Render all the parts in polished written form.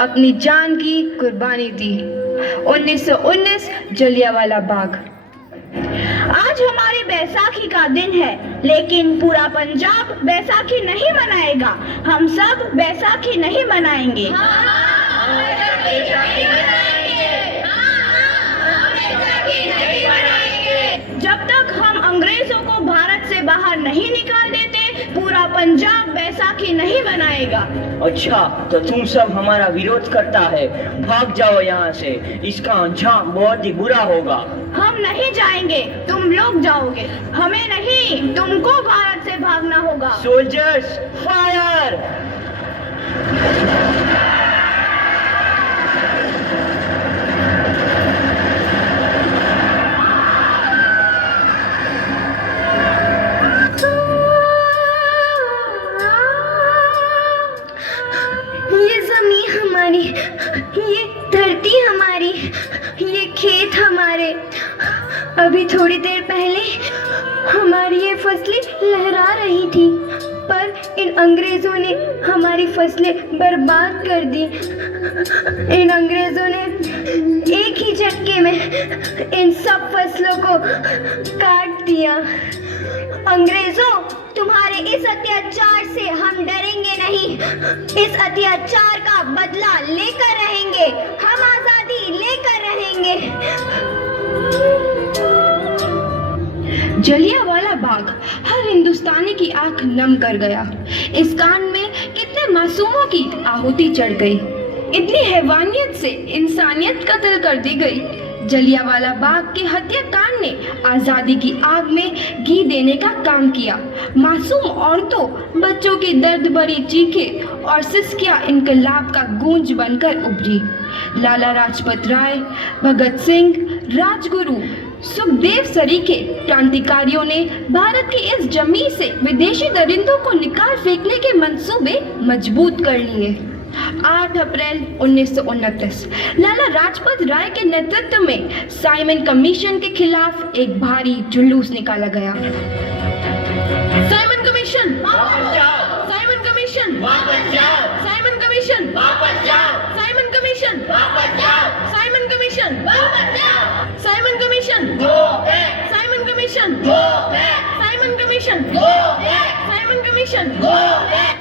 अपनी जान की कुर्बानी दी। 1919 जलियांवाला बाग। आज हमारी बैसाखी का दिन है, लेकिन पूरा पंजाब बैसाखी नहीं मनाएगा। हम सब बैसाखी नहीं मनाएंगे। जब तक हम अंग्रेजों को भारत से बाहर नहीं निकाल देते, पूरा पंजाब बैसाखी नहीं मनाएगा। अच्छा, तो तुम सब हमारा विरोध करता है, भाग जाओ यहाँ से, इसका अंजाम बहुत ही बुरा होगा। हम नहीं जाएंगे, तुम लोग जाओगे। हमें नहीं, तुमको भारत से भागना होगा। Soldiers fire! ये जमीन हमारी, ये धरती हमारी, ये खेत हमारे। अभी थोड़ी देर पहले हमारी ये फसलें लहरा रही थी, पर इन अंग्रेजों ने हमारी फसलें बर्बाद कर दी। इन अंग्रेजों ने एक ही झटके में इन सब फसलों को काट दिया। अंग्रेजों, तुम्हारे इस अत्याचार से हम डरेंगे नहीं। इस अत्याचार का बदला लेकर रहेंगे। हम आजादी लेकर रहेंगे। जलियांवाला बाग हर हिंदुस्तानी की आंख नम कर गया। इस कांड में कितने मासूमों की आहुति चढ़ गई। इतनी हैवानियत से इंसानियत कत्ल कर दी गई। जलियांवाला बाग के हत्याकांड ने आज़ादी की आग में घी देने का काम किया। मासूम औरतों, बच्चों की दर्द भरी चीखें और सिसकियां इनकलाब का गूंज बनकर उभरी। लाला लाजपत राय, भगत सिंह, राजगुरु, सुखदेव सरीखे क्रांतिकारियों ने भारत की इस जमीन से विदेशी दरिंदों को निकाल फेंकने के मंसूबे मजबूत कर लिए। 8 अप्रैल 1929 लाला लाजपत राय के नेतृत्व में साइमन कमीशन के खिलाफ एक भारी जुलूस निकाला गया। साइमन कमीशन वापस जाओ। साइमन कमीशन वापस जाओ। साइमन कमीशन वापस जाओ। साइमन कमीशन वापस जाओ। साइमन कमीशन वापस जाओ। Simon commission go back. Simon commission go back. Simon commission go back. Simon commission go back.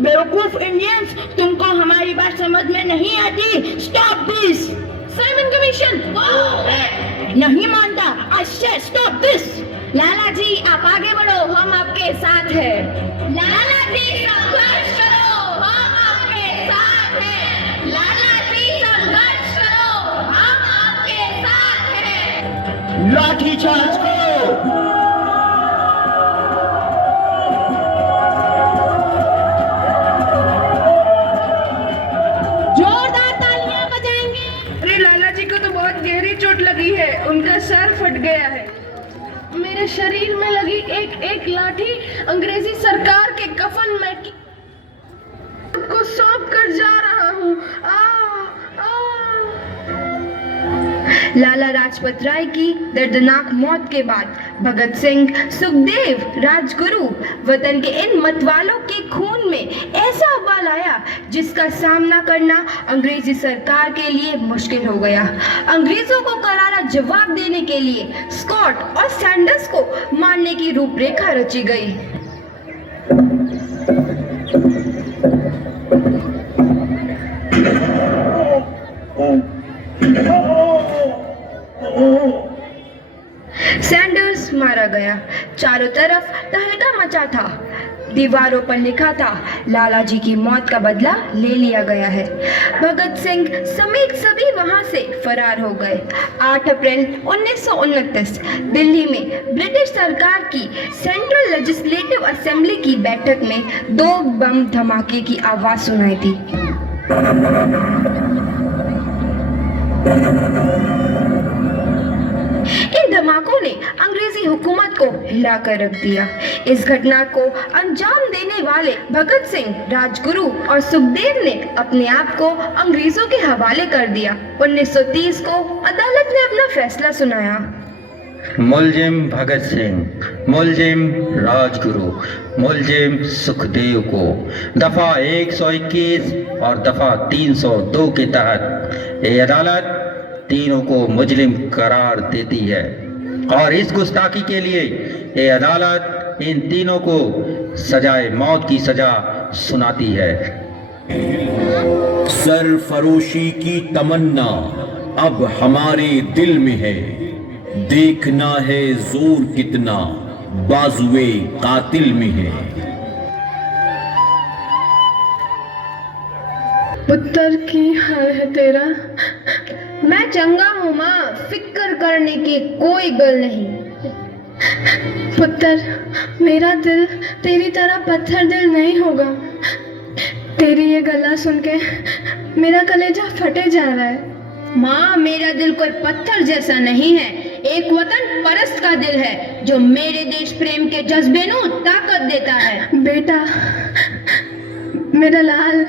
बेवकूफ इंडियंस, तुमको हमारी बात समझ में नहीं आती। Stop this. Simon commission go back. नहीं मानता। आई से स्टॉप दिस। लाला जी, आप आगे बढ़ो, हम आपके साथ हैं। लाला जी, संघर्ष करो, हम आपके साथ हैं। लाला जी, संघर्ष करो, हम आपके साथ हैं। लाठी चार्ज करो! जोरदार तालियां बजाएंगे। अरे लाला जी को तो बहुत गहरी चोट लगी है, उनका सर फट गया है। मेरे शरीर में लगी एक एक लाठी अंग्रेजी सरकार के कफन में को सौंप कर जा रहा हूँ। लाला लाजपत राय की दर्दनाक मौत के बाद भगत सिंह, सुखदेव, राजगुरु वतन के इन मतवालों के खून में ऐसा उबाल आया जिसका सामना करना अंग्रेजी सरकार के लिए मुश्किल हो गया। अंग्रेजों को करारा जवाब देने के लिए स्कॉट और सैंडर्स को मारने की रूपरेखा रची गई। सैंडर्स मारा गया। चारों तरफ तहलका मचा था। दीवारों पर लिखा था, लाला जी की मौत का बदला ले लिया गया है। भगत सिंह समेत सभी वहां से फरार हो गए। 8 अप्रैल 1929 दिल्ली में ब्रिटिश सरकार की सेंट्रल लेजिस्लेटिव असेंबली की बैठक में 2 बम धमाके की आवाज सुनाई दी। इन धमाकों ने अंग्रेजी हुकूमत को हिलाकर रख दिया। इस घटना को अंजाम देने वाले भगत सिंह, राजगुरु और सुखदेव ने अपने आप को अंग्रेजों के हवाले कर दिया। 1930 को अदालत ने अपना फैसला सुनाया। मुलजिम भगत सिंह, मुलजिम राजगुरु, मुलजिम सुखदेव को दफा 121 और दफा 302 के तहत ये अदालत तीनों को मुजरिम करार देती है और इस गुस्ताखी के लिए ये अदालत इन तीनों को सजाए मौत की सजा सुनाती है। सरफरोशी की तमन्ना अब हमारे दिल में है, देखना है जोर कितना बाजुए कातिल में है। पुत्र की हाल है तेरा? मैं चंगा हूँ माँ, फिक्र करने की कोई गल नहीं। पुत्र मेरा दिल तेरी तरह पत्थर दिल नहीं होगा। तेरी ये गला सुन के मेरा कलेजा फटे जा रहा है। माँ मेरा दिल कोई पत्थर जैसा नहीं है, एक वतन परस्त का दिल है जो मेरे देश प्रेम के जज्बे को ताकत देता है। बेटा मेरा लाल।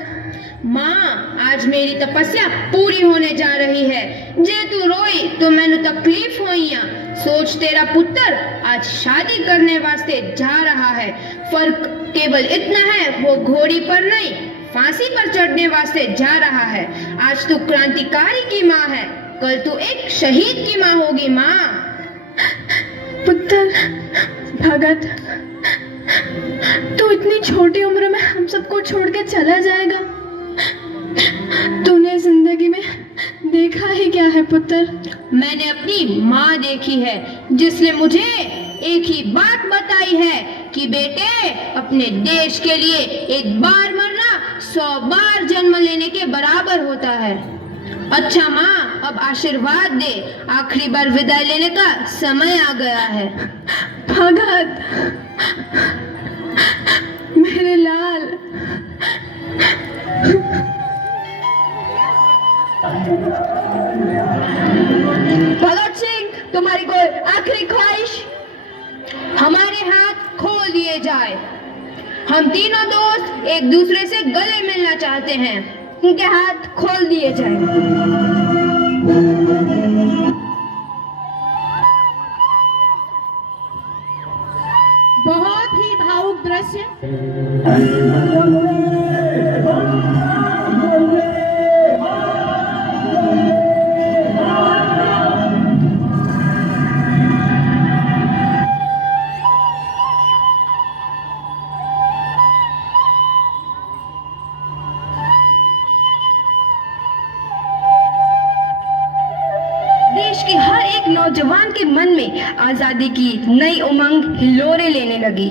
माँ आज मेरी तपस्या पूरी होने जा रही है। जे तू रोई तो मैनू तकलीफ होइया। सोच तेरा पुत्र आज शादी करने वास्ते जा रहा है। फर्क केवल इतना है वो घोड़ी पर नहीं फांसी पर चढ़ने वास्ते जा रहा है। आज तू क्रांतिकारी की माँ है, कल तू एक शहीद की माँ होगी। माँ पुत्र भगत, तू इतनी छोटी उम्र में हम सबको छोड़ के चला जाएगा? तूने जिंदगी में देखा ही क्या है पुत्र? मैंने अपनी माँ देखी है जिसने मुझे एक ही बात बताई है कि बेटे अपने देश के लिए एक बार मरना 100 बार जन्म लेने के बराबर होता है। अच्छा माँ अब आशीर्वाद दे, आखिरी बार विदाई लेने का समय आ गया है। भगत मेरे लाल। भगत सिंह तुम्हारी कोई आखिरी ख्वाहिश? हमारे हाथ खोल दिए जाए। हम तीनों दोस्त एक दूसरे से गले मिलना चाहते हैं, उनके हाथ खोल दिए जाए। बहुत ही भावुक दृश्य। देश के हर एक नौजवान के मन में आजादी की नई उमंग हिलोरे लेने लगी।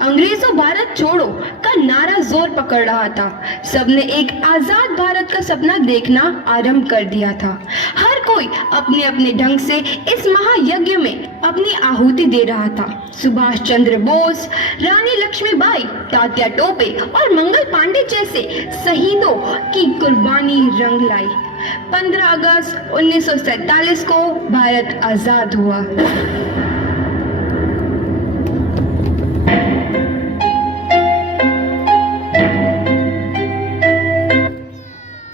अंग्रेजों भारत छोड़ो का नारा जोर पकड़ रहा था। सबने एक आजाद भारत का सपना देखना आरंभ कर दिया था। हर कोई अपने अपने ढंग से इस महायज्ञ में अपनी आहुति दे रहा था। सुभाष चंद्र बोस, रानी लक्ष्मीबाई, तात्या टोपे और मंगल पांडे जैसे शहीदों की कुर्बानी रंग लाई। 15 अगस्त 1947 को भारत आजाद हुआ।